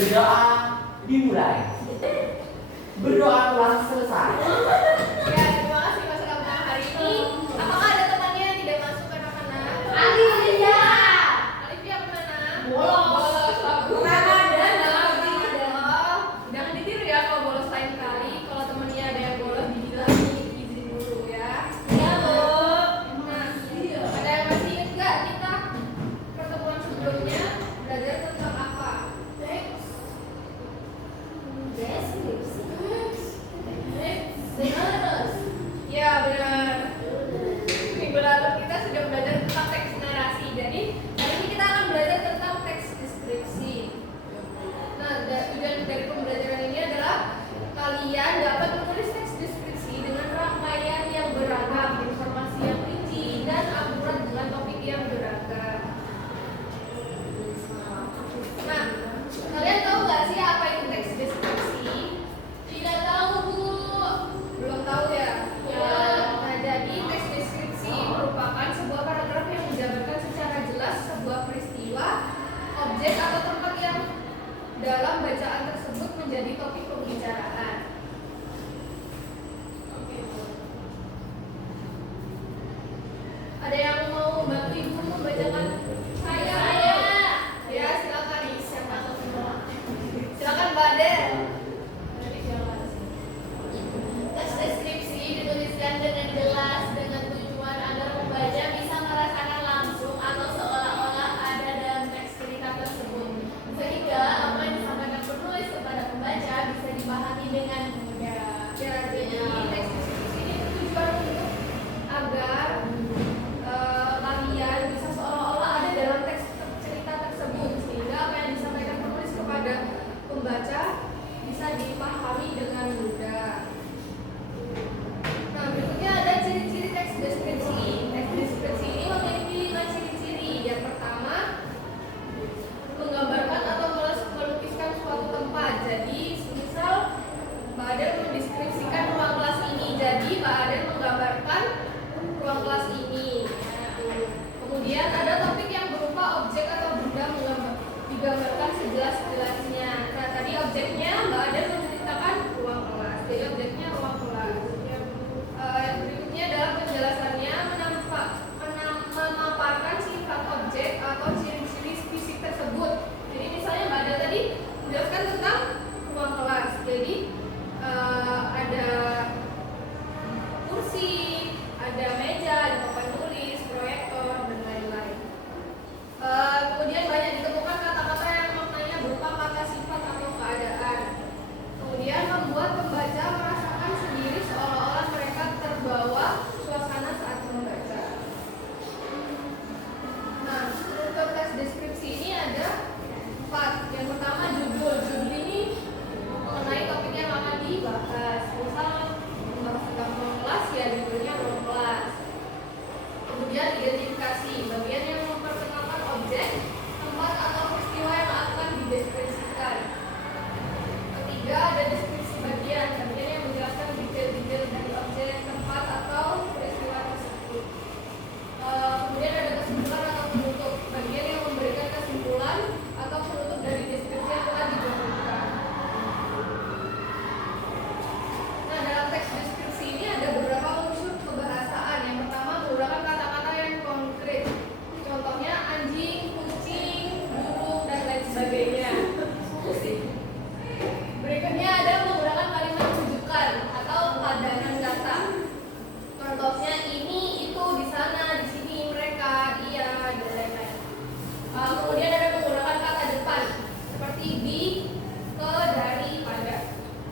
Berdoa dimulai. Berdoa telah selesai. Ya, terima kasih Mas Rama hari ini. Apakah ada temannya yang tidak masuk anak-anak? Alivia. Alivia kemana? Bolos. Ramadan. Jangan ditiru ya kalau bolos lain kali. Kalau temennya ada yang bolos dibilangin izin dulu ya. Iya, Bu. Nah, ada yang masih ingat nggak kita pertemuan sebelumnya belajar tentang apa? Ya benar. Minggu lalu kita sudah belajar tentang teks narasi. Jadi hari ini kita akan belajar tentang teks deskripsi. Nah, tujuan dari pembelajaran ini adalah kalian dapat menulis teks deskripsi dengan rangkaian yang beragam, informasi yang rinci dan akurat dengan topik yang beragam. Nah, kalian tahu nggak sih apa itu teks deskripsi? Tidak tahu, Bu. Belum tahu ya? Nah, jadi teks deskripsi merupakan sebuah paragraf yang menjabarkan secara jelas sebuah peristiwa, objek atau tempat yang dalam bacaan tersebut menjadi topik pembicaraan. Ada yang mau bantu Ibu membacakan? Saya. Ya, silakan. Siapa atau semua? Silakan Mbak Aden. Teks deskripsi dituliskan dengan jelas dengan tujuan agar pembaca bisa merasakan langsung atau seolah-olah ada dalam teks cerita tersebut, sehingga apa yang disampaikan penulis kepada pembaca bisa dipahami dengan mudah. Ya, jadi teks deskripsi ini bertujuan untuk agar kalian bisa seolah-olah ada dalam teks cerita tersebut, sehingga apa yang disampaikan penulis kepada pembaca bisa dipahami dengan mudah. Nah, berikutnya ada ciri-ciri teks deskripsi. Teks deskripsi ini memiliki 5 ciri-ciri. Yang pertama, menggambarkan atau melukiskan suatu tempat. Jadi, misal Mbak Aden mendeskripsikan ruang kelas ini. Jadi, Mbak Aden menggambarkan ruang kelas ini. Kemudian ada topik yang berupa objek atau benda digambarkan sejelas-jelasnya. Nah, tadi objeknya Mbak Aden menceritakan ruang kelas. Jadi objeknya ruang kelas. Yang berikutnya adalah penjelasannya memaparkan sifat objek atau ciri-ciri fisik tersebut. Jadi misalnya Mbak Aden tadi menjelaskan tentang ruang kelas. Jadi ada kursi, ada meja, ada papan tulis, proyektor, dan lain-lain. Kemudian banyak ditemukan kata-kata yang maknanya berupa kata sifat atau keadaan. Kemudian membuat pembaca merasakan sendiri seolah-olah mereka terbawa suasana saat membaca. Nah, untuk teks deskripsi ini ada 4. Yang pertama judul. Judul ini mengenai topik yang akan dibahas. Misal membahas tentang ruang kelas, ya judulnya ruang kelas. Kemudian identifikasi, bagian yang memperkenalkan objek, tempat atau peristiwa yang akan dideskripsikan. Ketiga, ada deskripsi bagian yang menjelaskan detail-detail dari objek, tempat atau peristiwa tersebut. Kemudian ada kesimpulan atau penutup, bagian yang memberikan kesimpulan atau penutup dari deskripsi yang telah dijabarkan. Nah, dalam teks deskripsi ini ada beberapa unsur kebahasaan. Yang pertama, menggunakan kata-kata yang konkret. Contohnya anjing, kucing, burung, dan lain sebagainya. Berikutnya ada menggunakan kalimat rujukan atau padanan kata. Contohnya ini, itu, di sana, di sini, mereka, dia, dan lain-lain. Kemudian ada menggunakan kata depan seperti di, ke, dari, pada.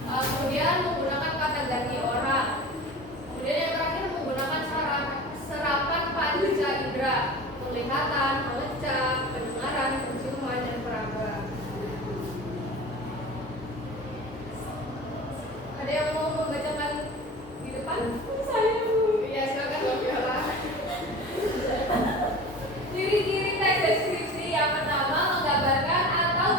Kemudian menggunakan kata ganti orang. Kemudian yang terakhir menggunakan serapan panca indera, penglihatan, melecak, pendengaran, penciuman, dan peraba. Ada yang mau membacakan di depan? Saya. Ya, silakan Mbak Viola. Ciri-ciri teks deskripsi yang pertama menggambarkan atau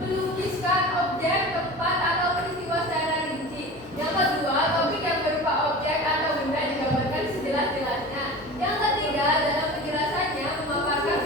melukiskan objek, tempat atau peristiwa secara rinci. Yang kedua, topik yang berupa objek atau benda digambarkan sejelas-jelasnya. Yang ketiga, dalam penjelasannya memaparkan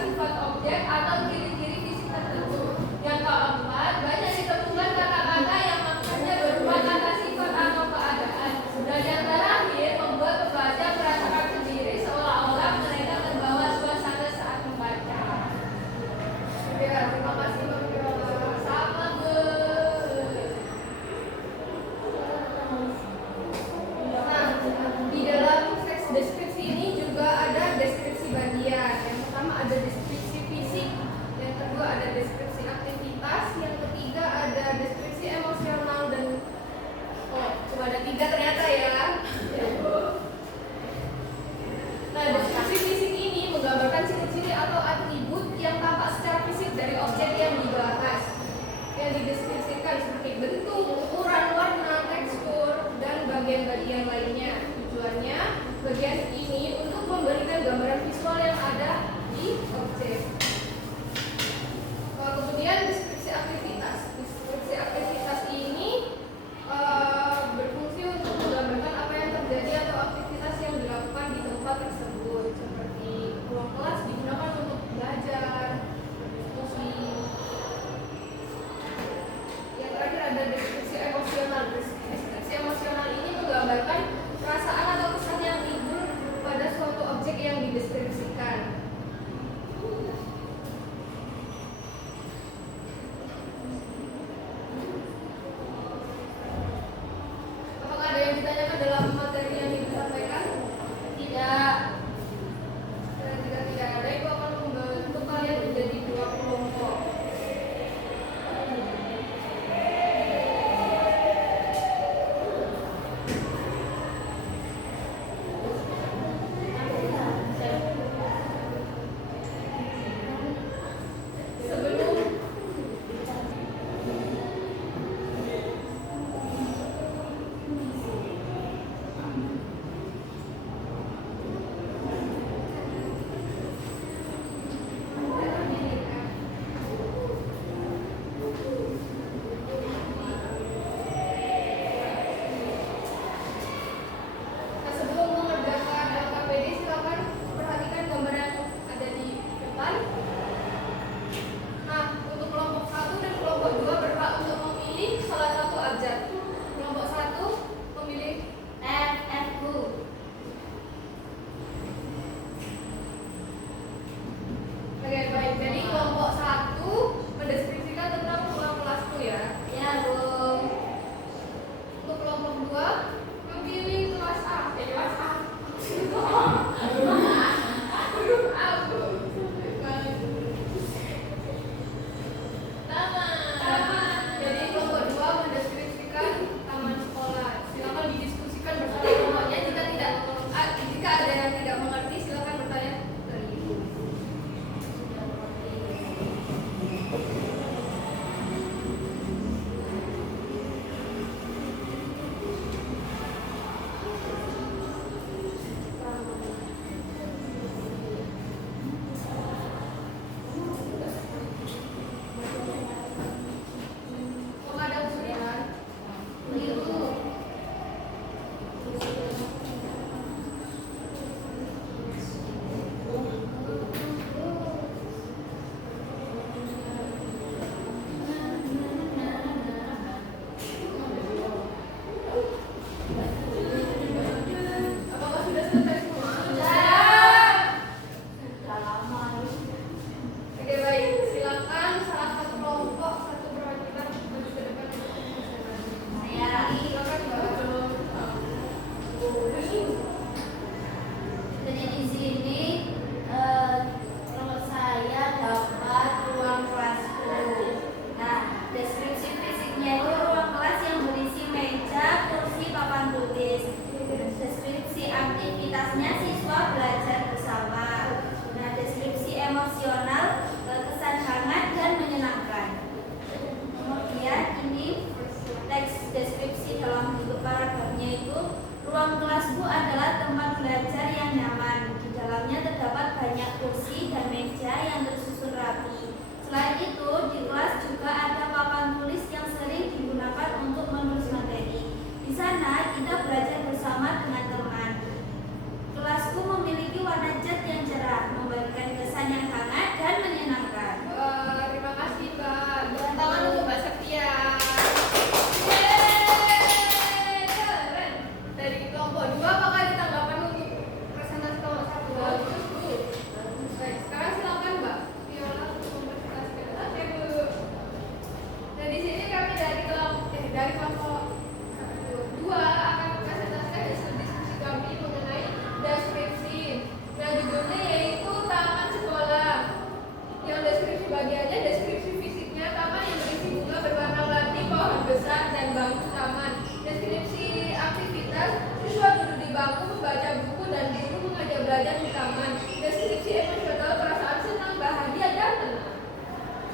belajar di taman. Deskripsi emosional perasaan senang, bahagia, dan tenang.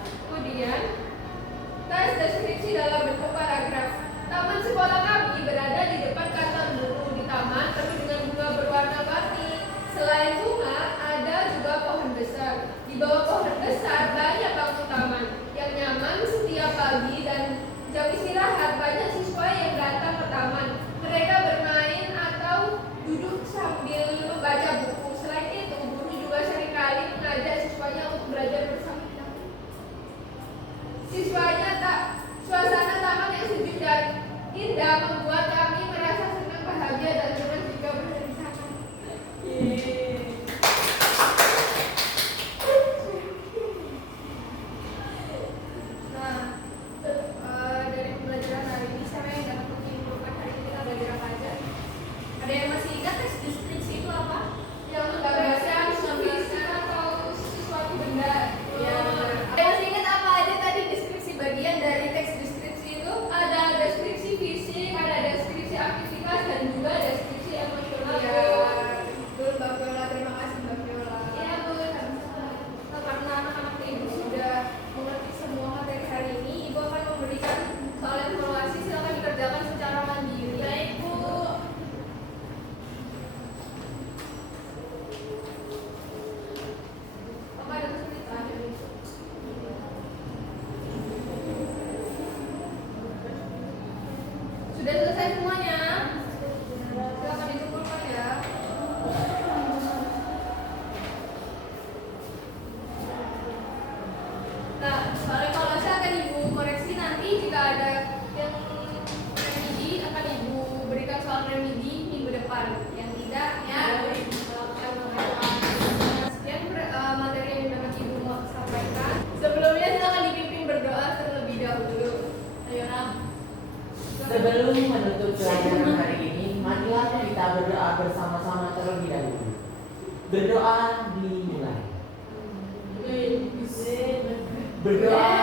Kemudian, tes deskripsi dalam bentuk paragraf. Taman sekolah kami berada di depan kantor guru. Di taman penuh dengan bunga berwarna-warni. Selain bunga, ada juga pohon besar. Di bawah pohon besar banyak bangku taman yang nyaman setiap pagi, dan jam istirahat banyak siswa yang datang ke taman. Mereka bermain atau duduk sambil membaca buku. Selain itu, guru juga seringkali mengajak siswanya untuk belajar bersama. Suasana taman yang sejuk dan indah membuat kami merasa senang, bahagia, dan nyaman jika berada di sana. Dari pembelajaran hari ini, saya yang dapat menyimpulkan hari ini kita belajar apa aja? Ada yang masih ingat teks deskripsi itu apa? Yang menggambarkan visi atau sesuatu benda. Ya. Ada yang masih ingat apa aja tadi deskripsi bagian dari teks deskripsi itu? Ada deskripsi fisik, ada deskripsi aktivitas, dan juga deskripsi emosional. Ya, betul Mbak Viola. Terima kasih Mbak Viola. Iya Bu, karena anak-anak Ibu sudah mengerti semua materi hari ini, Ibu akan memberikan soal evaluasi. Silakan dikerjakan secara mandiri. Baik Bu. Apa ada kesulitan? Sudah selesai semuanya? Silakan dikumpulkan ya. Nah, soal evaluasi akan Ibu koreksi nanti. Jika ada yang remedi, akan Ibu berikan soal remedi minggu depan. Yang tidak, ya sekian materi yang dapat Ibu mau sampaikan. Sebelumnya silakan dipimpin berdoa terlebih dahulu. Ayo Nak. Sebelum menutup pelajaran hari ini, marilah kita berdoa bersama-sama terlebih dahulu. Berdoa dimulai. Berdoa